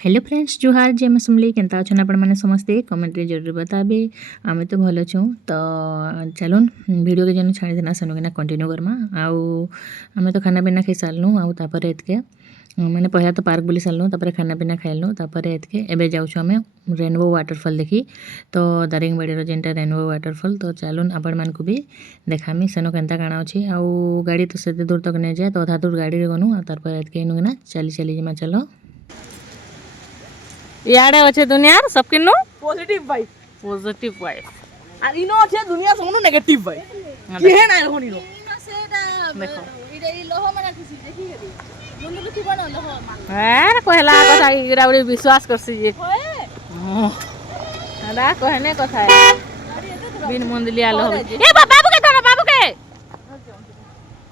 Hello friends जुहार जे मैं सुमली केनता अच्छन आपण मैंने समस्ते कमेंट रे जरूर बताबे आमे तो भल छूँ तो चलो वीडियो के जन छाड़ी देना सनु के कंटिन्यू करमा आउ आमे तो खाना पीना खाई सारलु आउ तापर एतके मैंने पहला तो पार्क बुली सारलु तापर खाना पीना खाइलु तापर एतके एबे जाउछु आमे रेनबो वाटरफॉल देखी तो दारिंगबाड़ी रो जेनटा रेनबो वाटरफॉल तो चलुन आपण मान को भी देखामी सेनो केनता काना अछि आउ गाड़ी तो सेते दूर तक नै जाए तो आधा दूर गाड़ी रे गनु तापर एतके इनु ना चली चली जमा चलो याडे अच्छे दुनियार सबके नो पॉजिटिव पॉजिटिव वाइब और इनो अच्छे दुनिया सबनो नेगेटिव वाइब की है ना रखनी नो देखो इडे लोह माना खुशी देखी गेली मुंडु लुकी बन लोह मान यार कहला कथा इरा बड़ी विश्वास करसी जे होए अदा कहने कथा है बिन मुंदलिया लोह ए बाबू के धर बाबू के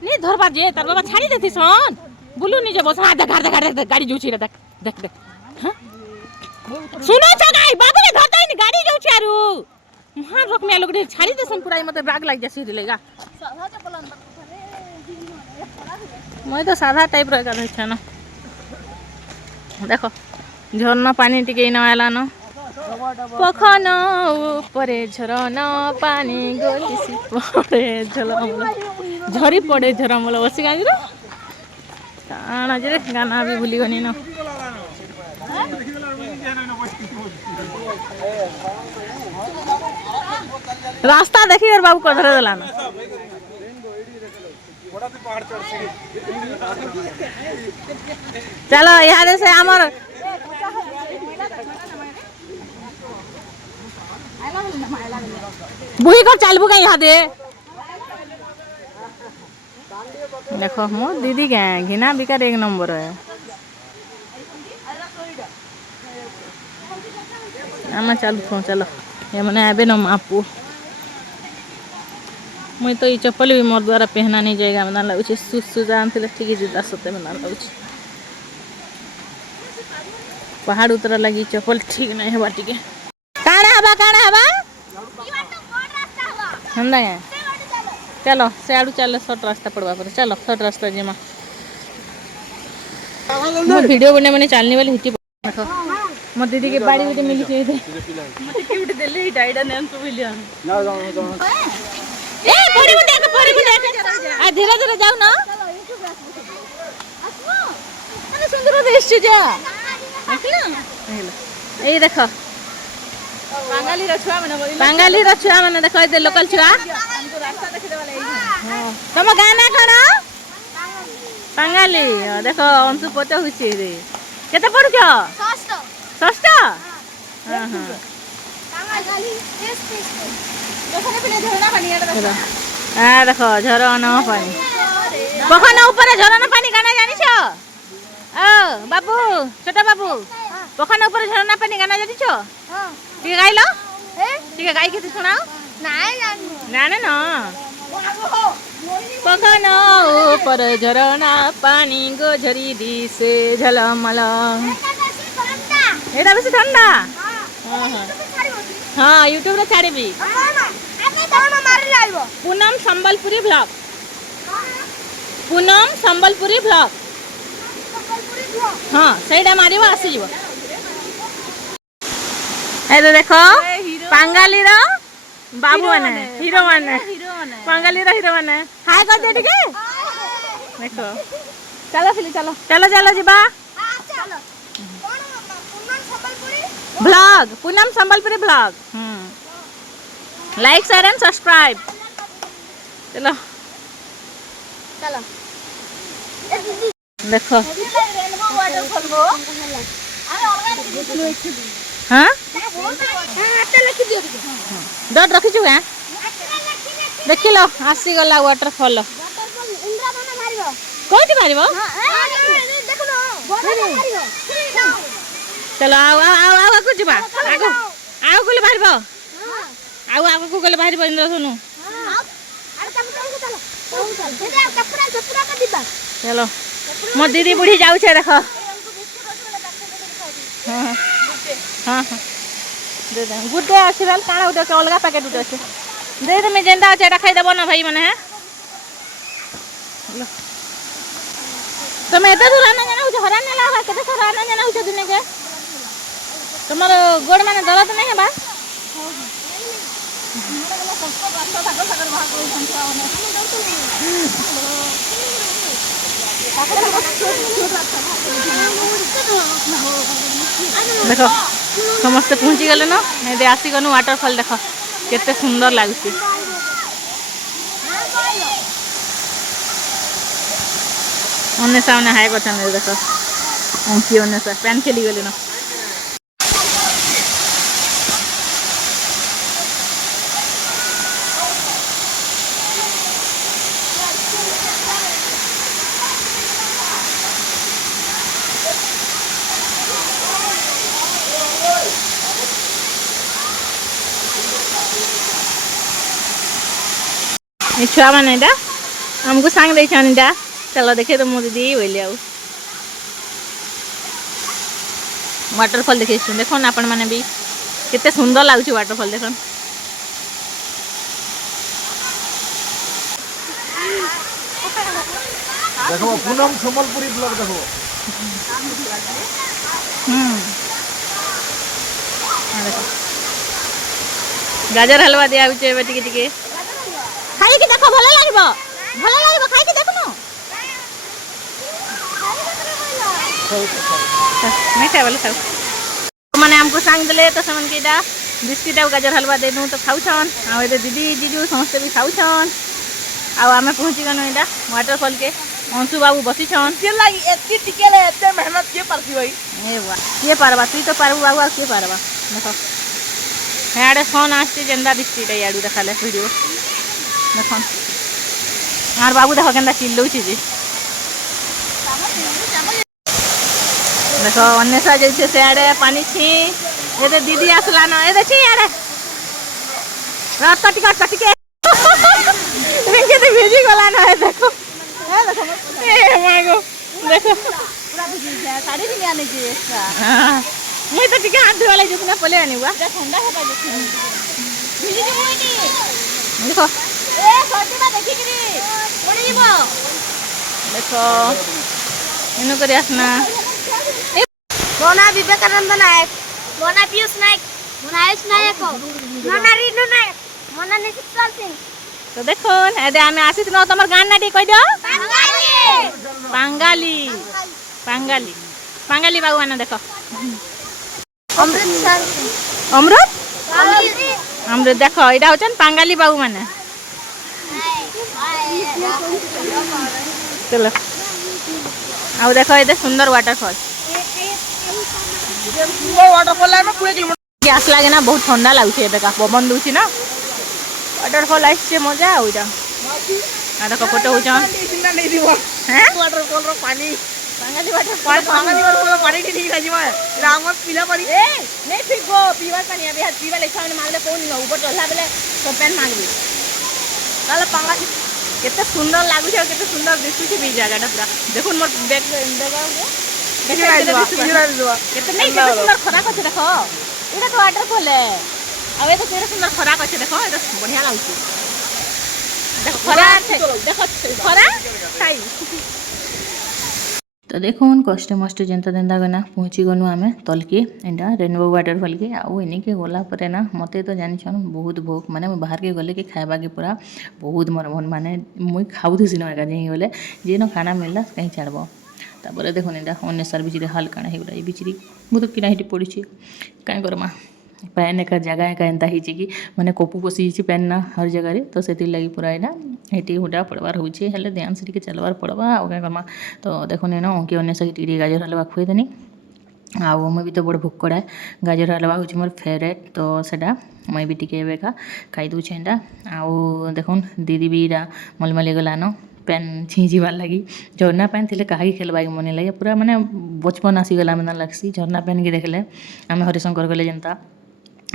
नी धरबा जे तार बाबा छाड़ी देती सन बुलू नी जे बस हां देख गाड़ी जोची रे देख हां सुनो छ गाई बाबू के धरता नी गाड़ी जोची आरु महान रोक में लोग छाड़ी देसन पूरा मते राग लाग जासी लेगा साधा चपल अंदर मैं तो साधा टाइप रे कर छै ना देखो झरना पानी टिके इन आला न पखन ऊपरे झरना पानी गोलिसी पड़े झलम झरी पड़े झरम बसी गाजी रो काना जे गाना भी भूली गनी न रास्ता देखी और बाबू कधरे देला ना चलो यहाँ से आमर बुही कर चलबू कहीं यहाँ दे देखो मो दीदी क्या घिना बिकार एक नंबर है आम चलु चलो ये मैंने एबे न मापू मुई तो ये चप्पल भी मोर द्वारा पहना नहीं जाएगा मना लगुच सुजान थे ठीक जुदा सते मना लगुच पहाड़ उतरा लगी चप्पल ठीक नहीं है बाटी के काड़ा हवा हंदा है चलो से आडू चल शॉर्ट रास्ता पड़वा पर चलो शॉर्ट रास्ता जेमा मो वीडियो बने मैंने चलने वाली हिटी देखो मो दीदी के बाड़ी उठे मिली चाहिए मते क्यूट देले ही डाइडा नेम तो मिलिया ना ए पड़ी देख आ धीरे धीरे जाओ ना अरे सुंदर देश जा देखला ए देखो बांगाली रछुआ माने देखो ए लोकल छुआ हमको रास्ता देखे वाला यही तुम गाना करो बांगाली देखो अंशु पचा हुई रे केते पढु छ षष्ठ षष्ठ हां हां बांगाली टेस्ट देखने पे झरना पानी आटा आ देखो झरना पानी कखन ऊपर झरना पानी गाना जानि छ ओ बाबू छोटा बाबू कखन ऊपर झरना पानी गाना जानि छ हां ठीक गाइलो ए ठीक गाई के सुनाओ नाही जाने ना कखन ऊपर झरना पानी गो झरी दिसे झलमल एटा बेसी ठंडा हां हां हां यूट्यूब रे छाड़ीबी पूनम संबलपुरी ब्लॉग पूनम संबलपुरी ब्लॉग हाँ सहीटा मारिबो आसी जीवो ए तो देखो बांगाली रो बाबू माने हीरो माने बांगाली रो हीरो माने हाय कर दे ठीक है देखो चलो फिली चलो जीबा blog Poonam Sambalpuri blog like share and subscribe चलो देखो रेनबो वाटरफॉल गो अरे अलगा हाँ आटा लिखि दियो डट रखी छु हैं देख लो आसी गला वाटरफॉल वाटरफॉल इंद्रा माने मारिबो कोइटी मारिबो देखो न बड़ा मारिबो चलो आओ कुछ बा आगो आओ कोले मारिबो आओ आगो को कोले मारिबो इंद्र सोनू अरे चलो कपड़ा का दिबा चलो मो दीदी बुढ़ी जाऊ छे देखो हां हां दे दे गुड अछि बेल काना उठे के अलगा पैकेट उठे अछि दे दे में जेंदा अछि एटा खाइ देबो ना भाई माने है તમે એતા દૂર આના જાના ઉછ હરાને લાવા કેતે સર આના જાના ઉછ દિને કે तुमर गोड़ माने दर्द नहीं है बा देख समस्ते पहुँची गले न ये आसिगनु वाटरफॉल देख केते सुंदर लगुच अनेसा मैंने हाय कर देख अंकी अनेसा पैन खेली गली न ये छुआ मैंने हमको सांग दे चलो देखे तो मो दीदी बोले आउ वाटरफॉल देखे देखो आपण मैंने भी कितने सुंदर लगुच वाटरफॉल देख देखो पूनम सम्बलपुरी ब्लॉग देखो गाजर हलवा दिया टिके टिके खाई के देखो भल लगे खाई के देखो नहीं खाए बोले खाऊ मैंने हमको सांग दे तो समन के बिस्किट और गाजर हलवा दे दूँ तो खाऊन आ दीदी जीजू समस्ते भी खाऊन आम पहुँची गनु यहाँ वाटरफॉल के अंशु बाबू बसीछन मेहनत किए पारती भाई किए पारबा तुई तो पारबू बाबू आ किए पारबा देख यहाँ सन आसचे जेन्दा दिखती इडू देखाले वीडियो देख यार बाबू देख के चिल्लौची जे देख अन्वेषा जैसे से आड़े पानी छी ये दीदी आसला न ये छी आड़े रास्ता टिकट कटिके रिंके तो भेजी गला न है देखो ए मागो देखो पूरा भिजी है साड़ी भी आने चाहिए इसका हां मैं तो टिके हाथ धोले जो ना पले आनी हुआ ठंडा है बाजे भिजी जो होई नी देखो ए छोटी बा देखी करी पड़ी जीवो देखो इनो करी आसना मोना विवेकानंद नायक मोना पीयूष नायक मोना आयुष नायक मोना रीनू नायक मोना निशित सिंह तो देखो एदे आमे आसीत न तमर गान नाटी कहि दो पांगाली पांगाली पांगाली बाबू आना देखो अमृत सर अमृत अमृत देखो इडा होचन पांगाली बाबू माने चलो आउ देखो एदे सुंदर वाटरफॉल वाटरफॉल है ना पूरे किलोमीटर गैस लागे ना बहुत ठंडा लगुच एबे का पवन दूची ना वाटरफॉल आइसे मजा आउजा आ देखो फोटो होचन चिंता नहीं दिवा हैं वाटरफॉल रो पानी पांगाली वाटरफॉल पांगाली वाटरफॉल पानी नहीं खाजी मैं राम पीला पानी ए नहीं ठीक गो पीवा पानी अभी हाथ पीवा लेखा मारले कोन नहीं ऊपर चढ़ला बेले तो पेन मांगबी ताले पांगाली केते सुंदर लागु छै केते सुंदर दिसु छै भी जगह पूरा देखुन मोर बैक देगाओ केते नहीं केते सुंदर खरा कछ देखो एटा तो वाटरफॉल है अबे तो केते सुंदर खरा कछ देखो एटा बढ़िया लागु छै देखो खरा देखो खरा खाई तो देखो कष्ट मस्ट जेनता देंदा गना पहुँची गनु आम तलके एंडा रेनबो वाटरफॉल के आउ इनके गला परे ना मते तो जानिछन बहुत भोक माने बाहर के गले के खाइबा के पूरा बहुत मोर मन माने मुई खाउथि सिनो एका जे गले जे न खाना मिलला कहीं छाड़बो तापर देखो एंडा अन्य सर बिचरी हाल काना हेगुला ए बिचरी मु तो किना हेटी पड़ी काई करमा पैन एक जगह एका एंता ही कि माने कोपू पसी पैन ना हर जगह रे तो से लगी पूरा एना हेटी हुडा पड़वार होचे हेले ध्यान से टिके चलवार पड़वा आ क्या करमा तो देखो ना अंके अन्य सही टिके गाजर हलवा खुए देनी आउ मैं भी तो बड़ भोक कड़ा गाजर हलवा हूँ मोर फेवरेट तो सेटा मैं भी टिके एका खाई दूचे एंडा आउ देखो दीदी भी इरा मलमली गलान पैन छींचीबार लगी झरना पैन थे कहीं खेलवा के मन लगे पूरा माने बचपन आसीगला मतलब लगसी झरना पैन के देखले आम हरिशंकर गले जनता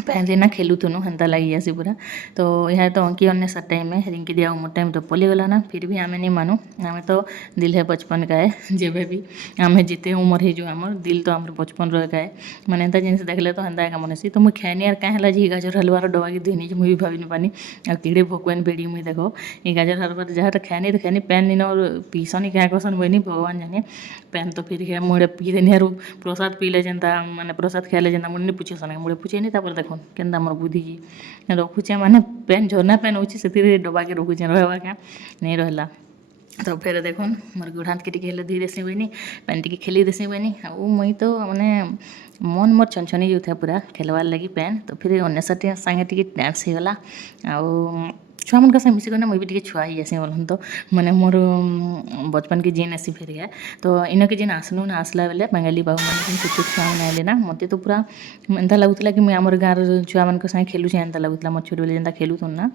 पैन रे ना खेलुथुनु हेन्ता लगी आसी पूरा। तो यह तो अंकी अन्य सा टाइम में रिंकी दिया मोर टाइम तो पली गला ना, फिर भी आमे नहीं मानु। आमे तो दिल है बचपन का है जेबे भी आमे जिते उमर है जो आमर दिल तो आमर बचपन रह का है माने एंता जिनिस देखले तो हेन्ता एका मनसी। तो मुई खानी यार काहे ला जी गाजर हलवा डबा के देनी जे मुई भाभी न पानी आ किड़े भोकवन बेड़ी मुई देखो ई गाजर हलवा जहाँ तो खानी पैन नहीं और पीसनी क्या कसन बनी भगवान जाने पैन तो फिर क्या मुड़े पी देनी यार प्रसाद पीले जेनता माने प्रसाद खाइले जेनता मुड़े नहीं पूछे सने मुड़े पूछे नहीं तापर देखो केन्ता मोर बुद्धि जी रखुचे माने पेन झरना पेन होची से डबा के रखुचे रहवा क्या नहीं रहला। तो फिर देखो मोर गोड़ हाथ के टिके हेले धीरे से बनी पेन टिके खेली देसी बनी आ मुई तो माने मन मोर छनछनी जाऊथा पूरा खेलवार लगी पेन। तो फिर अन्य संगे टिके डांस हो गला आ छुआ मन संगे मिसिक मुई भी टिके छुआ ही आसी बोलन तो माने मोर बचपन के जेन आसी फेर गया। तो इन के जेन आसनु ना आसला बेले बंगाली बाबू मन छुट्टी छुआ मन आइले ना मते तो पूरा एंता लगुतला कि मुई आमर गाँव छुआ मन संगे खेलुछे एंता लगुतला मोर छोट बेले जेनता खेलुथुन ना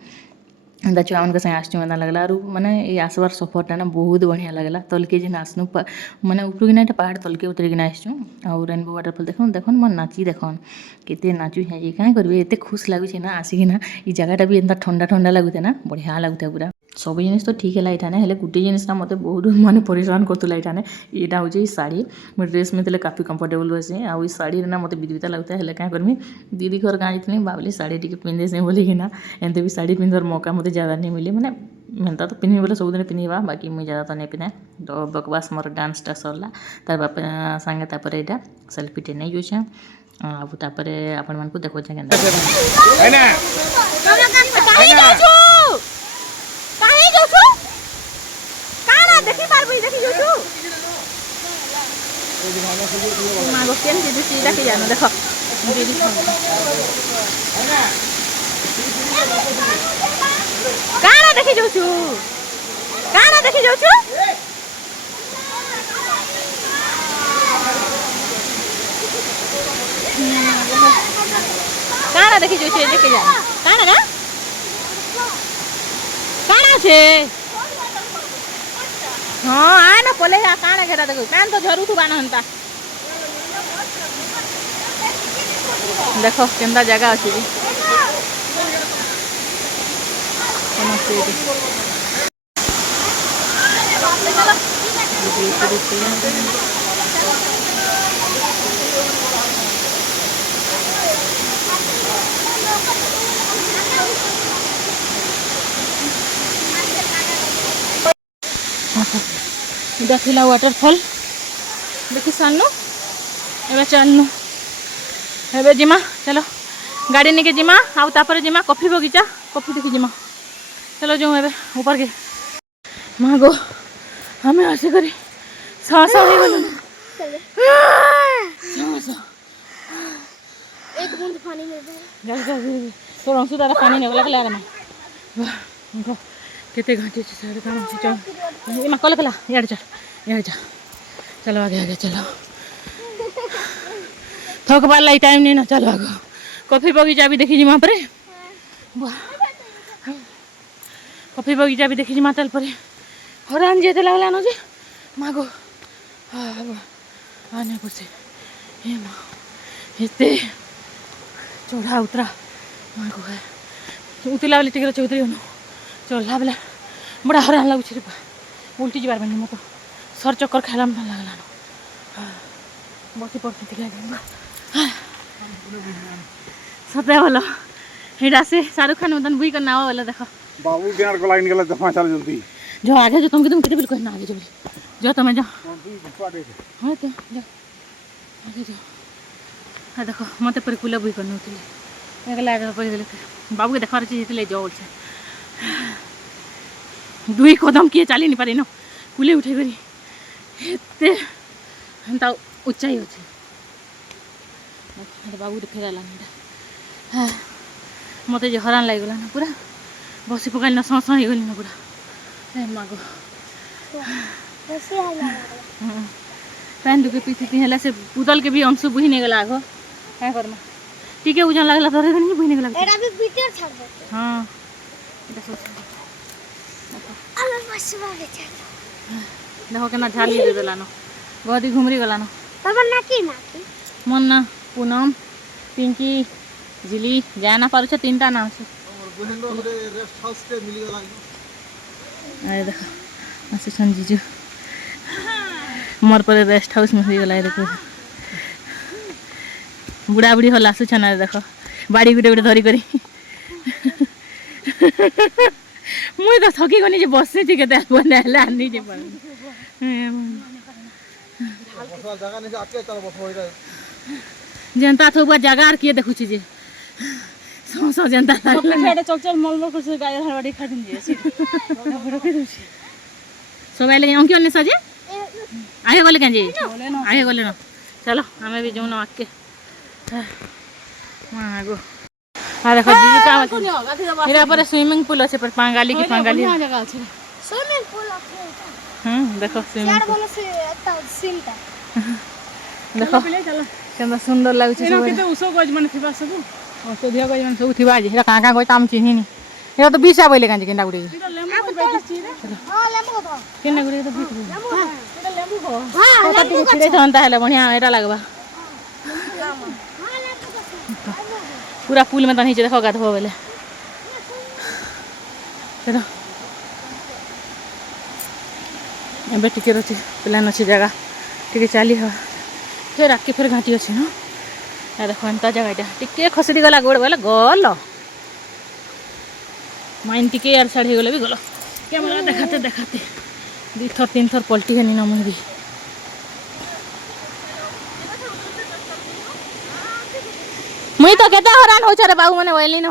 एंता छुआ मन संगे आसछु एंता लगला आरु माने ये आसबार सफरटा ना बहुत बढ़िया लगला। तलके जेन आसनु माने उपरु किना पहाड़ तलके उतरी किना आसछु और रेनबो वाटरफॉल देखन देखन मन नाची देखन केते नाचु है ये काहे करबे एते खुश लागुछे ना आसिकिना ई जगहटा भी एंता ठंडा ठंडा लागुथे ना बढ़िया लागुथे पूरा। सब जिनिस तो ठीक है इठाने हेले गुटे जिनिसटा मते बहुत माने परेशान करतुला इठाने एटा होचे साड़ी मोर ड्रेस में तले काफी कंफर्टेबल होसे आ ई साड़ी ना मते बिदबिता लागुथे हेले काहे करमी दीदी घर गाँ जितनी बाबली साड़ी टिके पिंधे से बोली कि ना एंते भी साड़ी पिंधर मौका मते ज़्यादा नहीं मिले माने मेहनता तो पिन्ही बोले सब दिन पिन्हिबा बाकी मुई ज़्यादा तो नहीं पिन्हे। तो बकवास मोर डांसटा सरला तार बाप संगे तापर एटा सेल्फी टे नहीं जोछे अब तापर आपण मन को देखो केनता काहे जाउछु काना देखि पारबी देखि जाउछु मागो केन के दिसी देखि जानो देखो दीदी काना देखि जाउछु काना देखि जाउछु काना देखि जाउछु देखि जानो काना ना काना छे हाँ आ ना पले आ काना घेरा देखो कान तो झरू थुबा नहंता देखो केंदा जगह अछि जी देखिला वाटरफॉल देखि सालनु एबे चलनु एबे जिमा चलो गाड़ी निके जिमा आउ तापर जिमा कॉफी बगीचा कॉफी देखि जिमा चलो जो एबे ऊपर के मागो हमें ऐसे करी सांस हो गलो सांस एक बूंद पानी में जा तो रंसु दादा पानी ने लगला रे मां केते घाटी से सारे काम से चल ये मकल कला यार जा चलो आगे आगे चलो थक वाला टाइम नहीं ना चलो आगे कॉफी बगीचा भी देखी वहाँ पर कॉफी बगीचा भी देखी मातल पर हरान जेते लगला न जे मागो आने पर से हे माँ एते चढ़ा उतरा मागो है उतला वाली टिकट चौधरी हो चढ़ला बेला बड़ा हरान लगुच रे उल्टी जबार बनी मत सर चक्कर खाला में लगला बसी पड़ती थी सत्या बोलो हेडा से शाहरुख खान मदन बुई करना वाला देखो बाबू के यार को लाइन गला दफा चल जल्दी जो आगे जो तुम कितने बिल्कुल ना आगे जो तुम्हें जो हाँ तो जो आगे जो हाँ देखो मत पर कुला बुई करना होती है लगा पड़ गए बाबू के देखा चीज ले जाओ बोलते दुई कदम किए चली नहीं पारे न कुले उठे करी एते हेन्ता उच्चाई होचे बाबू फेराला हाँ मत जो हरान लगला ना पूरा बसी पकाल ना सौ हो गली ना पूरा ए मागो पैन दुखे पीती है से पुदल के भी अंशु बुही नहीं गला आगो क्या करमा टीके उजन लगला तोरे नहीं बुही नहीं गला एरा भी भीतर छाड़ दे हां এটা सोच আমার পাশে বাগে চল देखो केना झाली दे देलानो बहुत ही घुमरी गलानो तब ना की मन ना पूनम पिंकी झिली जा ना पारुछ तीनटा नाम से आए देख आसुछन जीजू मोर पर रेस्ट हाउस में हो गला देख बुढ़ा बुढ़ी हल आसुछन आए देख बाड़ी गुटे गुटे धरी करी मुई तो थकी गनी जे बसे थी केते बनाला आनी जे पर जनता थोबा जगार किए देखुची जे सो जनता लागले चल मलमल कर गाय हरवाड़ी खा दिन जे सब आइले अंकी अन्ने सजे आए गले कें जे आए गले न चलो हमें भी जोनो आके मां गो आ देखो जीजू का इरा पर स्विमिंग पूल আছে पर पांगाली की पांगाली जगह আছে स्विमिंग पूल আছে देखो स्विमिंग पूल से एता सीनटा देखो केंदा सुंदर लागु छै सब केते उसो गज मन थिबा सब औषधीय गज मन सब थिबा जे का का गज ताम चिन्ही नि एरा तो 20 आबैले कांजे केंदा गुडी लेम्बू बैठी छी रे हां लेम्बू को केंदा गुडी तो 20 लेम्बू एटा लेम्बू को हां लेम्बू को छिड़े जानता है बढ़िया एटा लगबा पूरा पुल में तो नीचे देखो गाधो बोले चलो एबे टिके रही प्लान अच्छी जगह टिके चली हाँ फिर आके फिर घाटी अच्छे न देखो एंता जगह यहाँ टिके खसड़ी गला गोड़ बोले गल माइन टिके यार साड़ी गले भी गल कैमरा देखाते देखाते 2 थर 3 थर पलटी है ना मुझे भी मुई तो केता हरान हो रे बाबू मने वैली न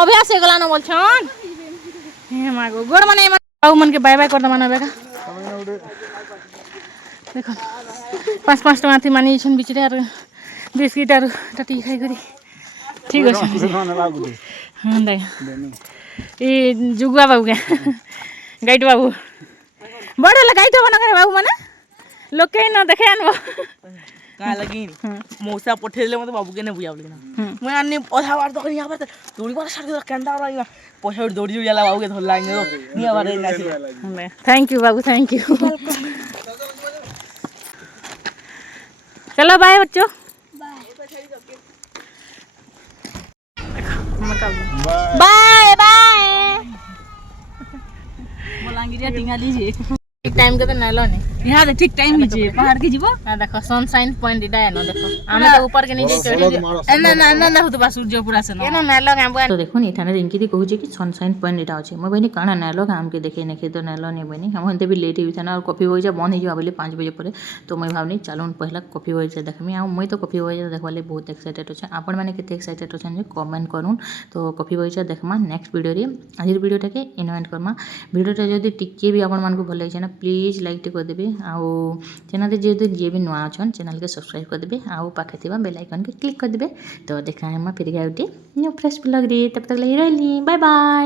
अभ्यास गला न बोल छन हे मागो गोड़ मने बाबू मन के बाय बाय कर दमा न बेका देखो 5 टका थी मानी छन बिचरे आर बिस्किट आर टटी खाई करी ठीक है हां दे ए जुगुआ बाबू के गाइड बाबू बड़े लगाई तो बना करे बाबू मने लोग के न देखे आनबो का लगी मौसा पठेले मते बाबू के ने बुझा लेना मैं अन्ने आधा बार तो यहां पर दौड़ी बार सर के कंदा रहा पैसा दौड़ी दौड़ी जाला बाबू के धर लाएंगे तो निया बार ना से thank you Babu thank you चलो बाय बच्चों बाय बाय बोलांगिरिया टिंगा लीजिए ठीक टाइम के तो नालो ने यहां दे ठीक टाइम लीजिए पहाड़ के जीवो आ देखो सनशाइन पॉइंट इडा है न देखो आमे तो ऊपर के नीचे चढ़ी ना ना ना ना होतबा सूर्य पूरा से न नालो गाम तो देखो नी थाने रिंकी दी कहू जे कि सनशाइन पॉइंट इडा अछि म बहिनी काना नालो गाम के देखे ने तो नालो ने बहिनी हम हनते भी लेट ही था और कॉफी होई जा बंद ही जा बोले 5 बजे पर तो मैं भावनी चलो पहला कॉफी होई जा देखमी आ मैं तो कॉफी होई जा देखवाले बहुत एक्साइटेड अछि आपण माने केते एक्साइटेड अछि जे कमेंट करूँ तो कॉफी होई जा देखमा नेक्स्ट वीडियो रे आज वीडियो टाके इनवाइट करमा वीडियो टा जदी टिके भी आपण मान को भल छै ना प्लीज लाइक कर देबे आउ चैनल जेहेतु जे भी नुआ अछन चैनल के सब्सक्राइब कर देबे आउ पाखे थिबा बेल आइकन के क्लिक कर देबे तो देखा हम फिर गउटी न्यू फ्रेश ब्लॉग रे तब तक ले रहली बाय बाय।